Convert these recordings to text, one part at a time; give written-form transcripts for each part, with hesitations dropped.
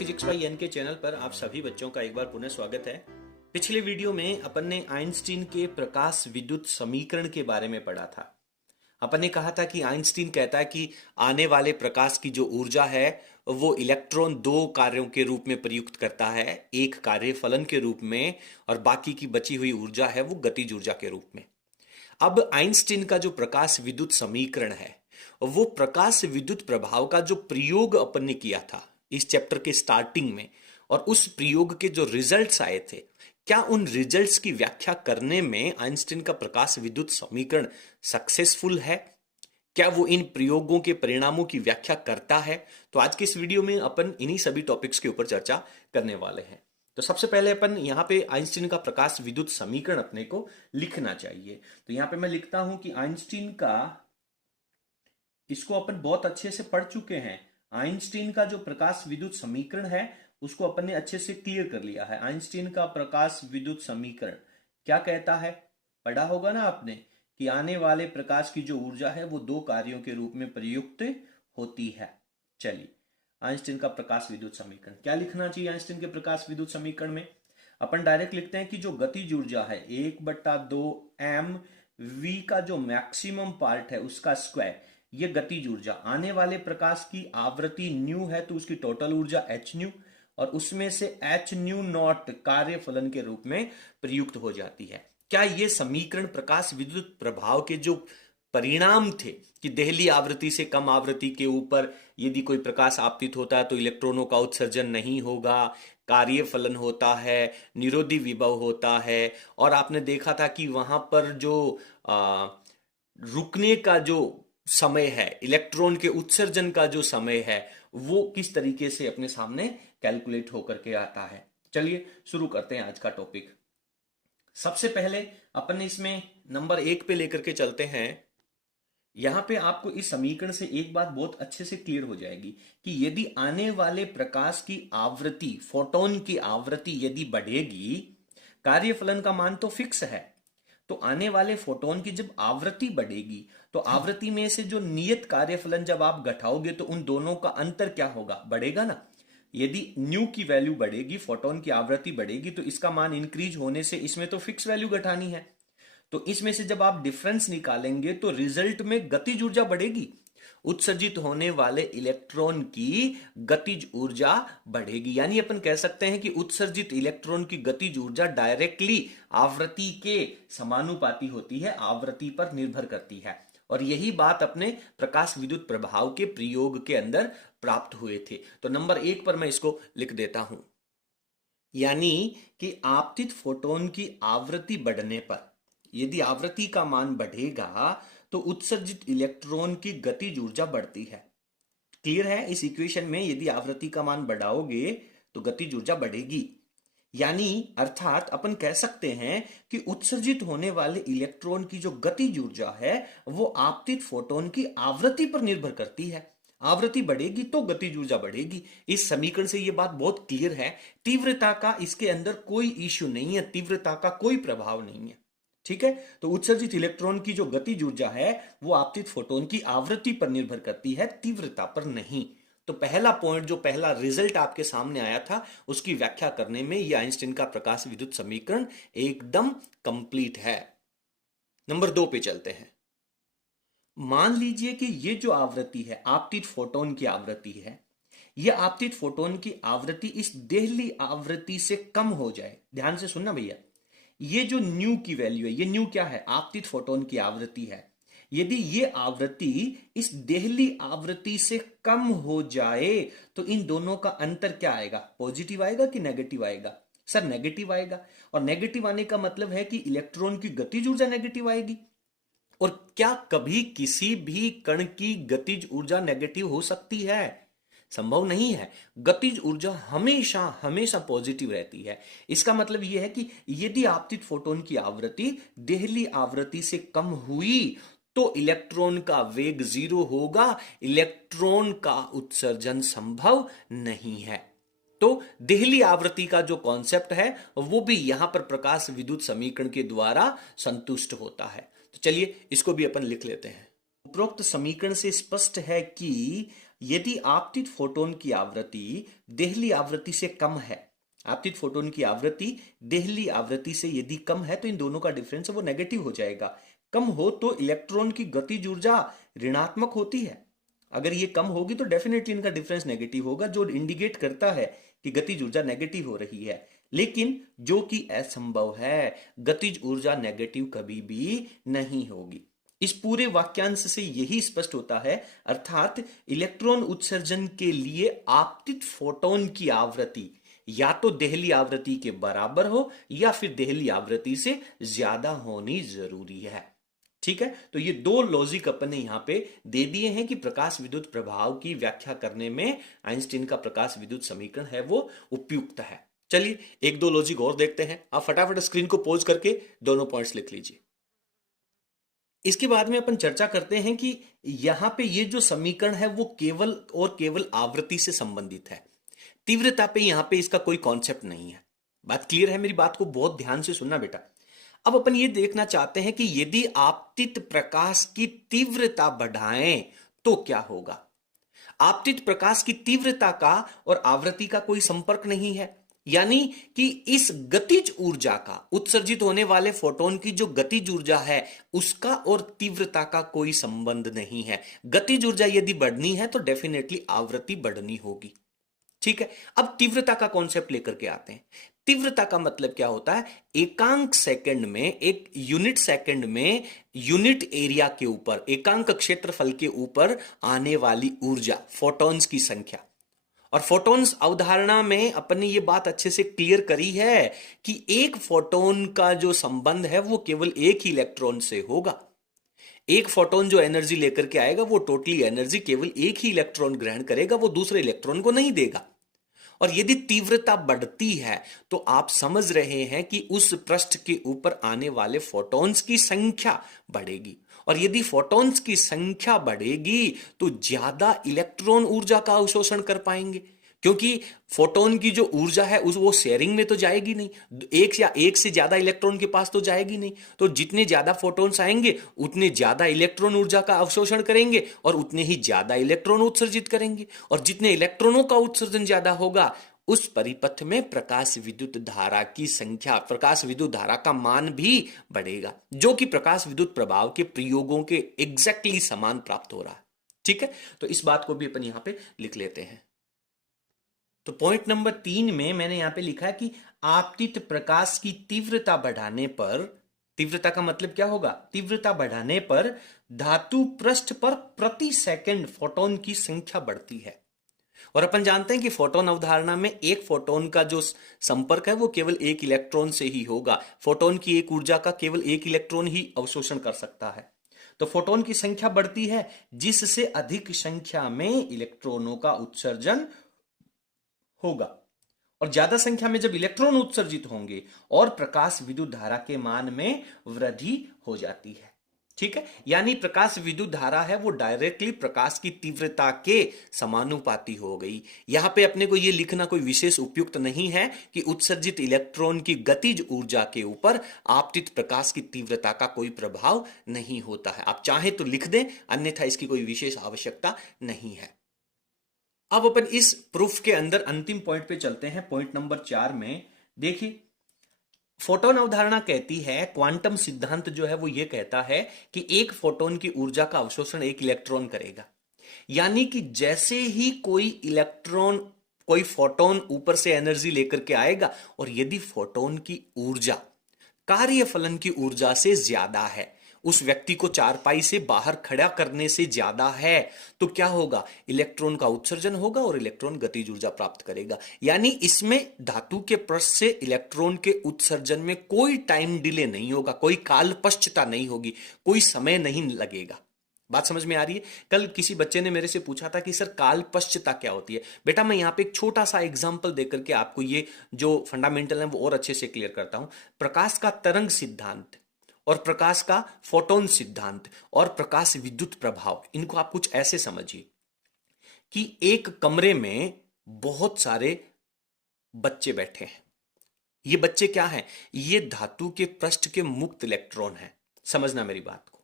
Physics bye N के channel पर आप सभी बच्चों का एक बार पुनः स्वागत है। पिछले वीडियो में अपन ने आइंस्टीन के प्रकाश विद्युत समीकरण के बारे में पढ़ा था। अपन ने कहा था कि आइंस्टीन कहता है कि आने वाले प्रकाश की जो ऊर्जा है वो इलेक्ट्रॉन दो कार्यों के रूप में प्रयुक्त करता है, एक कार्य फलन के रूप में और बाकी की बची हुई ऊर्जा है वो गतिज ऊर्जा के रूप में। अब आइंस्टीन का जो प्रकाश विद्युत समीकरण है वो प्रकाश विद्युत प्रभाव का जो प्रयोग अपन ने किया था इस चैप्टर के स्टार्टिंग में, और उस प्रयोग के जो रिजल्ट्स आए थे, क्या उन रिजल्ट्स की व्याख्या करने में आइंस्टीन का प्रकाश विद्युत समीकरण सक्सेसफुल है? क्या वो इन प्रयोगों के परिणामों की व्याख्या करता है? तो आज के इस वीडियो में अपन इन्हीं सभी टॉपिक्स के ऊपर चर्चा करने वाले हैं। तो सबसे पहले अपन यहाँ पे आइंस्टीन का प्रकाश विद्युत समीकरण अपने को लिखना चाहिए। तो यहाँ पे मैं लिखता हूं कि आइंस्टीन का, इसको अपन बहुत अच्छे से पढ़ चुके हैं। आइंस्टीन का जो प्रकाश विद्युत समीकरण है उसको अपन ने अच्छे से क्लियर कर लिया है। आइंस्टीन का प्रकाश विद्युत समीकरण क्या कहता है, पढ़ा होगा ना आपने, कि आने वाले प्रकाश की जो ऊर्जा है वो दो कार्यों के रूप में प्रयुक्त होती है। चलिए, आइंस्टीन का प्रकाश विद्युत समीकरण क्या लिखना चाहिए? आइंस्टीन के प्रकाश विद्युत समीकरण में अपन डायरेक्ट लिखते हैं कि जो गतिज ऊर्जा है 1/2 mv का जो मैक्सिमम पार्ट है उसका स्क्वायर, ये गतिज ऊर्जा, आने वाले प्रकाश की आवृत्ति न्यू है तो उसकी टोटल ऊर्जा एच न्यू, और उसमें से एच न्यू नॉट कार्य फलन के रूप में प्रयुक्त हो जाती है। क्या ये समीकरण प्रकाश विद्युत प्रभाव के जो परिणाम थे कि देहली आवृत्ति से कम आवृत्ति के ऊपर यदि कोई प्रकाश आपतित होता है तो इलेक्ट्रॉनों का उत्सर्जन नहीं होगा, कार्य फलन होता है, निरोधी विभव होता है, और आपने देखा था कि वहां पर जो रुकने का जो समय है, इलेक्ट्रॉन के उत्सर्जन का जो समय है, वो किस तरीके से अपने सामने कैलकुलेट होकर के आता है। चलिए शुरू करते हैं आज का टॉपिक। सबसे पहले अपन ने इसमें नंबर 1 पे लेकर के चलते हैं। यहां पे आपको इस समीकरण से एक बात बहुत अच्छे से क्लियर हो जाएगी कि यदि आने वाले प्रकाश की आवृत्ति, फोटोन की आवृत्ति यदि बढ़ेगी, कार्यफलन का मान तो फिक्स है, तो आने वाले फोटोन की जब आवृत्ति बढ़ेगी तो आवृत्ति में से जो नियत कार्यफलन जब आप घटाओगे तो उन दोनों का अंतर क्या होगा, बढ़ेगा ना। यदि न्यू की वैल्यू बढ़ेगी, फोटोन की आवृत्ति बढ़ेगी, तो इसका मान इंक्रीज होने से इसमें तो फिक्स वैल्यू घटानी है, तो इसमें से जब आप डिफरेंस निकालेंगे तो रिजल्ट में गतिज ऊर्जा बढ़ेगी, उत्सर्जित होने वाले इलेक्ट्रॉन की गतिज ऊर्जा बढ़ेगी। यानी अपन कह सकते हैं कि उत्सर्जित इलेक्ट्रॉन की गतिज ऊर्जा डायरेक्टली आवृत्ति के समानुपाती होती है, आवृत्ति पर निर्भर करती है। और यही बात अपने प्रकाश विद्युत प्रभाव के प्रयोग के अंदर प्राप्त हुए थे। तो नंबर 1 पर मैं इसको लिख देता हूं, यानी कि आपतित फोटोन की आवृत्ति बढ़ने पर, यदि आवृत्ति का मान बढ़ेगा तो उत्सर्जित इलेक्ट्रॉन की गतिज ऊर्जा बढ़ती है। क्लियर है? इस इक्वेशन में यदि आवृत्ति का मान बढ़ाओगे तो गतिज ऊर्जा बढ़ेगी, यानी अर्थात अपन कह सकते हैं कि उत्सर्जित होने वाले इलेक्ट्रॉन की जो गतिज ऊर्जा है वो आपतित फोटोन की आवृत्ति पर निर्भर करती है। आवृत्ति बढ़ेगी तो गतिज ऊर्जा बढ़ेगी। इस समीकरण से यह बात बहुत क्लियर है। तीव्रता का इसके अंदर कोई इश्यू नहीं है, तीव्रता का कोई प्रभाव नहीं है। ठीक है, तो उत्सर्जित इलेक्ट्रॉन की जो गतिज ऊर्जा है वो आपतित फोटोन की आवृत्ति पर निर्भर करती है, तीव्रता पर नहीं। तो पहला पॉइंट, जो पहला रिजल्ट आपके सामने आया था, उसकी व्याख्या करने में यह आइंस्टीन का प्रकाश विद्युत समीकरण एकदम कंप्लीट है। नंबर 2 पे चलते हैं। मान लीजिए कि ये जो आवृत्ति है, आपतित फोटोन की आवृत्ति है, यह आपतित फोटोन की आवृत्ति इस देहली आवृत्ति से कम हो जाए। ध्यान से सुनना भैया, ये जो न्यू की वैल्यू है, ये न्यू क्या है, आपतित फोटोन की आवृत्ति है। यदि ये आवृत्ति इस देहली आवृत्ति से कम हो जाए तो इन दोनों का अंतर क्या आएगा, पॉजिटिव आएगा कि नेगेटिव आएगा? सर नेगेटिव आएगा, और नेगेटिव आने का मतलब है कि इलेक्ट्रॉन की गतिज ऊर्जा नेगेटिव आएगी। और क्या कभी किसी भी कण की गतिज ऊर्जा नेगेटिव हो सकती है? संभव नहीं है। गतिज ऊर्जा हमेशा हमेशा पॉजिटिव रहती है। इसका मतलब यह है कि यदि आपतित फोटोन की आवृत्ति देहली आवृत्ति से कम हुई तो इलेक्ट्रॉन का वेग 0 होगा, इलेक्ट्रॉन का उत्सर्जन संभव नहीं है। तो देहली आवृत्ति का जो कॉन्सेप्ट है वो भी यहां पर प्रकाश विद्युत समीकरण के द्वारा संतुष्ट होता है। तो चलिए इसको भी अपन लिख लेते हैं। उपरोक्त समीकरण से स्पष्ट है कि यदि आपतित फोटोन की आवृत्ति देहली आवृत्ति से कम है, आपतित फोटोन की आवृत्ति देहली आवृत्ति से यदि कम है तो इन दोनों का डिफरेंस है वो नेगेटिव हो जाएगा। कम हो तो इलेक्ट्रॉन की गतिज ऊर्जा ऋणात्मक होती है, अगर ये कम होगी तो डेफिनेटली इनका डिफरेंस नेगेटिव होगा, जो इंडिकेट करता है कि गतिज ऊर्जा नेगेटिव हो रही है। लेकिन जो कि असंभव है, गतिज ऊर्जा नेगेटिव कभी भी नहीं होगी। इस पूरे वाक्यांश से यही स्पष्ट होता है, अर्थात इलेक्ट्रॉन उत्सर्जन के लिए आपतित फोटोन की आवृत्ति या तो देहली आवृत्ति के बराबर हो या फिर देहली आवृत्ति से ज्यादा होनी जरूरी है। ठीक है, तो ये दो लॉजिक अपन ने यहां पे दे दिए हैं कि प्रकाश विद्युत प्रभाव की व्याख्या करने में आइंस्टीन का प्रकाश विद्युत समीकरण है वो उपयुक्त है। चलिए एक दो लॉजिक और देखते हैं। आप फटाफट स्क्रीन को पॉज करके दोनों पॉइंट्स लिख लीजिए। इसके बाद में अपन चर्चा करते हैं कि यहां पे ये जो समीकरण है वो केवल और केवल आवृत्ति से संबंधित है, तीव्रता पे यहां पे इसका कोई कॉन्सेप्ट नहीं है। बात क्लियर है? मेरी बात को बहुत ध्यान से सुनना बेटा। अब अपन ये देखना चाहते हैं कि यदि आपतित प्रकाश की तीव्रता बढ़ाएं तो क्या होगा। आपतित प्रकाश की तीव्रता का और आवृत्ति का कोई संपर्क नहीं है, यानी कि इस गतिज ऊर्जा का, उत्सर्जित होने वाले फोटोन की जो गतिज ऊर्जा है उसका और तीव्रता का कोई संबंध नहीं है। गतिज ऊर्जा यदि बढ़नी है तो डेफिनेटली आवृत्ति बढ़नी होगी। ठीक है, अब तीव्रता का कॉन्सेप्ट लेकर के आते हैं। तीव्रता का मतलब क्या होता है? एकांक सेकंड में, एक यूनिट सेकंड में यूनिट एरिया के ऊपर, एकांक क्षेत्रफल के ऊपर आने वाली ऊर्जा, फोटॉन्स की संख्या। और फोटॉन्स अवधारणा में अपन ने ये बात अच्छे से क्लियर करी है कि एक फोटोन का जो संबंध है वो केवल एक ही इलेक्ट्रॉन से होगा। एक फोटोन जो एनर्जी लेकर के आएगा वो टोटली एनर्जी केवल एक ही इलेक्ट्रॉन ग्रहण करेगा, वो दूसरे इलेक्ट्रॉन को नहीं देगा। और यदि तीव्रता बढ़ती है तो आप समझ रहे हैं कि उस पृष्ठ के ऊपर आने वाले फोटॉन्स की संख्या बढ़ेगी, और यदि फोटॉन्स की संख्या बढ़ेगी तो ज्यादा इलेक्ट्रॉन ऊर्जा का अवशोषण कर पाएंगे, क्योंकि फोटोन की जो ऊर्जा है उस वो शेयरिंग में तो जाएगी नहीं, एक या एक से ज्यादा इलेक्ट्रॉन के पास तो जाएगी नहीं। तो जितने ज्यादा फोटोन्स आएंगे उतने ज्यादा इलेक्ट्रॉन ऊर्जा का अवशोषण करेंगे और उतने ही ज्यादा इलेक्ट्रॉन उत्सर्जित करेंगे, और जितने इलेक्ट्रॉनों का उत्सर्जन ज्यादा होगा उस परिपथ में प्रकाश विद्युत धारा की संख्या, प्रकाश विद्युत धारा का मान भी बढ़ेगा, जो कि प्रकाश विद्युत प्रभाव के प्रयोगों के एग्जैक्टली समान प्राप्त हो रहा है। ठीक है, तो इस बात को भी अपन यहां पे लिख लेते हैं। तो पॉइंट नंबर 3 में मैंने यहां पे लिखा है कि आपतित प्रकाश की तीव्रता बढ़ाने पर, तीव्रता का मतलब क्या होगा? तीव्रता बढ़ाने पर धातु पृष्ठ पर प्रति सेकंड फोटोन की संख्या बढ़ती है। और अपन जानते हैं कि फोटोन अवधारणा में एक फोटोन का जो संपर्क है वो केवल एक इलेक्ट्रॉन से ही होगा। फोटोन की एक ऊर्जा का केवल एक इलेक्ट्रॉन ही अवशोषण कर सकता है। तो फोटोन की संख्या बढ़ती है जिससे अधिक संख्या में इलेक्ट्रॉनों का उत्सर्जन होगा, और ज्यादा संख्या में जब इलेक्ट्रॉन उत्सर्जित होंगे और प्रकाश विद्युत धारा के मान में वृद्धि हो जाती है। ठीक है, यानी प्रकाश विद्युत धारा है वो डायरेक्टली प्रकाश की तीव्रता के समानुपाती हो गई। यहां पे अपने को ये लिखना कोई विशेष उपयुक्त नहीं है कि उत्सर्जित इलेक्ट्रॉन की गतिज ऊर्जा के ऊपर आपतित प्रकाश की तीव्रता का कोई प्रभाव नहीं होता है। आप चाहें तो लिख दें, अन्यथा इसकी कोई विशेष आवश्यकता नहीं है। अब अपन इस प्रूफ के अंदर अंतिम पॉइंट पे चलते हैं। पॉइंट नंबर 4 में देखिए, फोटोन अवधारणा कहती है, क्वांटम सिद्धांत जो है वो ये कहता है कि एक फोटोन की ऊर्जा का अवशोषण एक इलेक्ट्रॉन करेगा। यानी कि जैसे ही कोई इलेक्ट्रॉन, कोई फोटोन ऊपर से एनर्जी लेकर के आएगा और यदि फोटोन की ऊर्जा कार्यफलन की ऊर्जा से ज्यादा है, उस व्यक्ति को चारपाई से बाहर खड़ा करने से ज्यादा है, तो क्या होगा? इलेक्ट्रॉन का उत्सर्जन होगा और इलेक्ट्रॉन गतिज ऊर्जा प्राप्त करेगा। यानी इसमें धातु के पृष्ठ से इलेक्ट्रॉन के उत्सर्जन में कोई टाइम डिले नहीं होगा, कोई कालपश्चता नहीं होगी, कोई समय नहीं लगेगा। बात समझ में आ रही है? कल किसी बच्चे ने मेरे से पूछा था कि सर कालपश्चता क्या होती है। बेटा मैं यहां पे एक छोटा सा एग्जांपल देकर के आपको ये जो फंडामेंटल है वो और अच्छे से क्लियर करता हूं। प्रकाश का तरंग सिद्धांत और प्रकाश का फोटोन सिद्धांत और प्रकाश विद्युत प्रभाव, इनको आप कुछ ऐसे समझिए कि एक कमरे में बहुत सारे बच्चे बैठे हैं। ये बच्चे क्या हैं? ये धातु के पृष्ठ के मुक्त इलेक्ट्रॉन हैं। समझना मेरी बात को।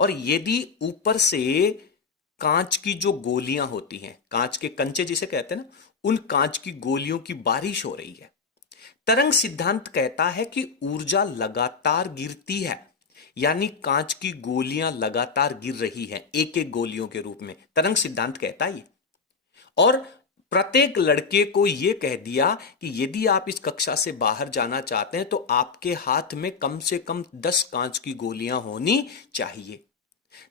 और यदि ऊपर से कांच की जो गोलियां होती हैं, कांच के कंचे जिसे कहते हैं ना, उन कांच की गोलियों की बारिश हो रही है। तरंग सिद्धांत कहता है कि ऊर्जा लगातार गिरती है, यानी कांच की गोलियां लगातार गिर रही हैं एक एक गोलियों के रूप में, तरंग सिद्धांत कहता है ये। और प्रत्येक लड़के को यह कह दिया कि यदि आप इस कक्षा से बाहर जाना चाहते हैं तो आपके हाथ में कम से कम 10 कांच की गोलियां होनी चाहिए।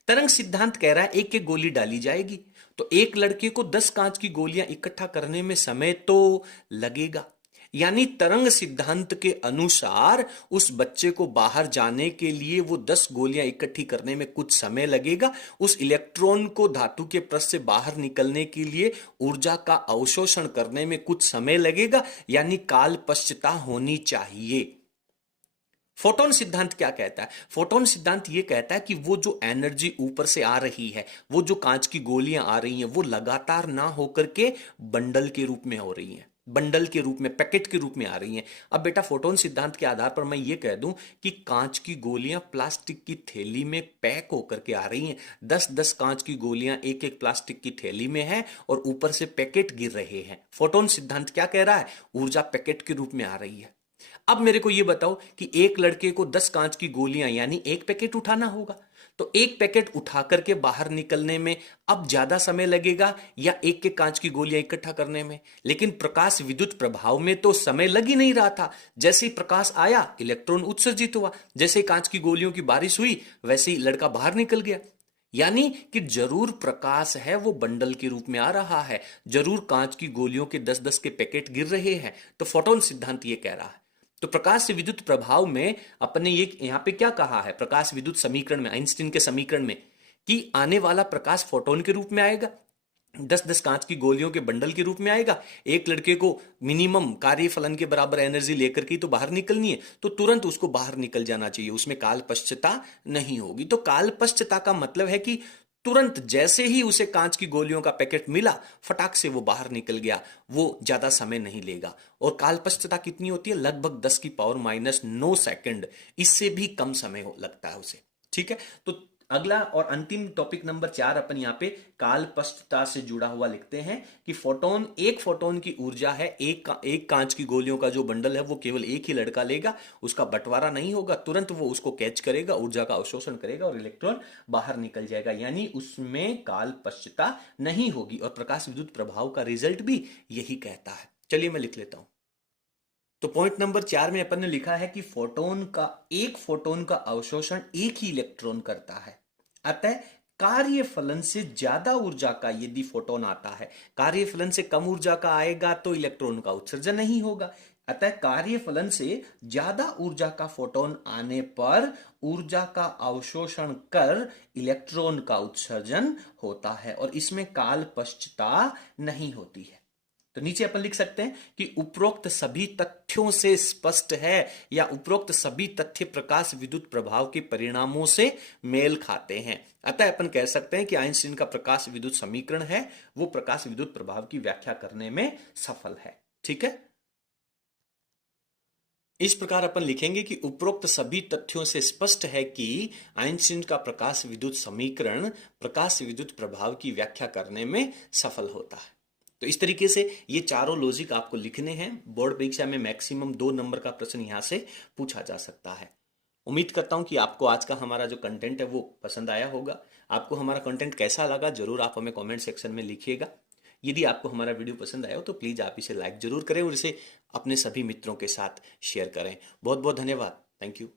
तरंग सिद्धांत कह रहा है एक एक गोली डाली जाएगी, तो एक लड़के को 10 कांच की गोलियां इकट्ठा करने में समय तो लगेगा। यानी तरंग सिद्धांत के अनुसार उस बच्चे को बाहर जाने के लिए वो 10 गोलियां इकट्ठी करने में कुछ समय लगेगा। उस इलेक्ट्रॉन को धातु के पृष्ठ से बाहर निकलने के लिए ऊर्जा का अवशोषण करने में कुछ समय लगेगा, यानी कालपश्चता होनी चाहिए। फोटोन सिद्धांत क्या कहता है? फोटोन सिद्धांत यह कहता है कि वो जो एनर्जी ऊपर से आ रही है, वो जो कांच की गोलियां आ रही हैं, वो लगातार ना होकर के बंडल के रूप में हो रही हैं, बंडल के रूप में, पैकेट के रूप में आ रही हैं। अब बेटा फोटोन सिद्धांत के आधार पर मैं ये कह दूं कि कांच की गोलियां प्लास्टिक की थैली में पैक होकर के आ रही हैं। 10-10 कांच की गोलियां एक एक प्लास्टिक की थैली में है और ऊपर से पैकेट गिर रहे हैं। फोटोन सिद्धांत क्या कह रहा है? ऊर्जा पैकेट के रूप में आ रही है। अब मेरे को यह बताओ कि एक लड़के को 10 कांच की गोलियां यानी एक पैकेट उठाना होगा, तो एक पैकेट उठा करके बाहर निकलने में अब ज्यादा समय लगेगा या एक एक कांच की गोलियां इकट्ठा करने में? लेकिन प्रकाश विद्युत प्रभाव में तो समय लग ही नहीं रहा था। जैसे ही प्रकाश आया, इलेक्ट्रॉन उत्सर्जित हुआ, जैसे ही कांच की गोलियों की बारिश हुई, वैसे ही लड़का बाहर निकल गया। यानी कि जरूर प्रकाश है वो बंडल के रूप में आ रहा है, जरूर कांच की गोलियों के 10-10 के पैकेट गिर रहे हैं। तो फोटोन सिद्धांत ये कह रहा है। तो प्रकाश से विद्युत प्रभाव में अपने ये यहां पे क्या कहा है, प्रकाश विद्युत समीकरण में, आइंस्टीन के समीकरण में, कि आने वाला प्रकाश फोटोन के रूप में आएगा, 10-10 कांच की गोलियों के बंडल के रूप में आएगा। एक लड़के को मिनिमम कार्य फलन के बराबर एनर्जी लेकर के तो बाहर निकलनी है, तो तुरंत उसको बाहर निकल जाना चाहिए, उसमें कालपश्चता नहीं होगी। तो कालपश्चता का मतलब है कि तुरंत जैसे ही उसे कांच की गोलियों का पैकेट मिला, फटाक से वो बाहर निकल गया, वो ज्यादा समय नहीं लेगा। और कालपश्चता कितनी होती है? लगभग 10 की पावर -9 सेकंड, इससे भी कम समय लगता है उसे। ठीक है, तो अगला और अंतिम टॉपिक नंबर 4 अपन यहां पे कालपश्चता से जुड़ा हुआ लिखते हैं कि फोटोन, एक फोटोन की ऊर्जा है, एक कांच की गोलियों का जो बंडल है वो केवल एक ही लड़का लेगा, उसका बंटवारा नहीं होगा, तुरंत वो उसको कैच करेगा, ऊर्जा का अवशोषण करेगा और इलेक्ट्रॉन बाहर निकल जाएगा, यानी उसमें कालपश्चता नहीं होगी। और प्रकाश विद्युत प्रभाव का रिजल्ट भी यही कहता है। चलिए मैं लिख लेता हूं। तो पॉइंट नंबर 4 में अपन ने लिखा है कि एक फोटोन का अवशोषण एक ही इलेक्ट्रॉन करता है, अतः कार्य फलन से ज्यादा ऊर्जा का यदि फोटोन आता है, कार्य फलन से कम ऊर्जा का आएगा तो इलेक्ट्रॉन का उत्सर्जन नहीं होगा। अतः कार्य फलन से ज्यादा ऊर्जा का फोटोन आने पर ऊर्जा का अवशोषण कर इलेक्ट्रॉन का उत्सर्जन होता है और इसमें कालपश्चता नहीं होती है। तो नीचे अपन लिख सकते हैं कि उपरोक्त सभी तथ्यों से स्पष्ट है, या उपरोक्त सभी तथ्य प्रकाश विद्युत प्रभाव के परिणामों से मेल खाते हैं। अतः अपन कह सकते हैं कि आइंस्टीन का प्रकाश विद्युत समीकरण है वो प्रकाश विद्युत प्रभाव की व्याख्या करने में सफल है। ठीक है, इस प्रकार अपन लिखेंगे कि उपरोक्त सभी तथ्यों से स्पष्ट है कि आइंस्टीन का प्रकाश विद्युत समीकरण प्रकाश विद्युत प्रभाव की व्याख्या करने में सफल होता है। तो इस तरीके से ये चारों लॉजिक आपको लिखने हैं। बोर्ड परीक्षा में मैक्सिमम 2 नंबर का प्रश्न यहां से पूछा जा सकता है। उम्मीद करता हूं कि आपको आज का हमारा जो कंटेंट है वो पसंद आया होगा। आपको हमारा कंटेंट कैसा लगा जरूर आप हमें कमेंट सेक्शन में लिखिएगा। यदि आपको हमारा वीडियो पसंद आया हो तो प्लीज़ आप इसे लाइक जरूर करें और इसे अपने सभी मित्रों के साथ शेयर करें। बहुत बहुत धन्यवाद। Thank you.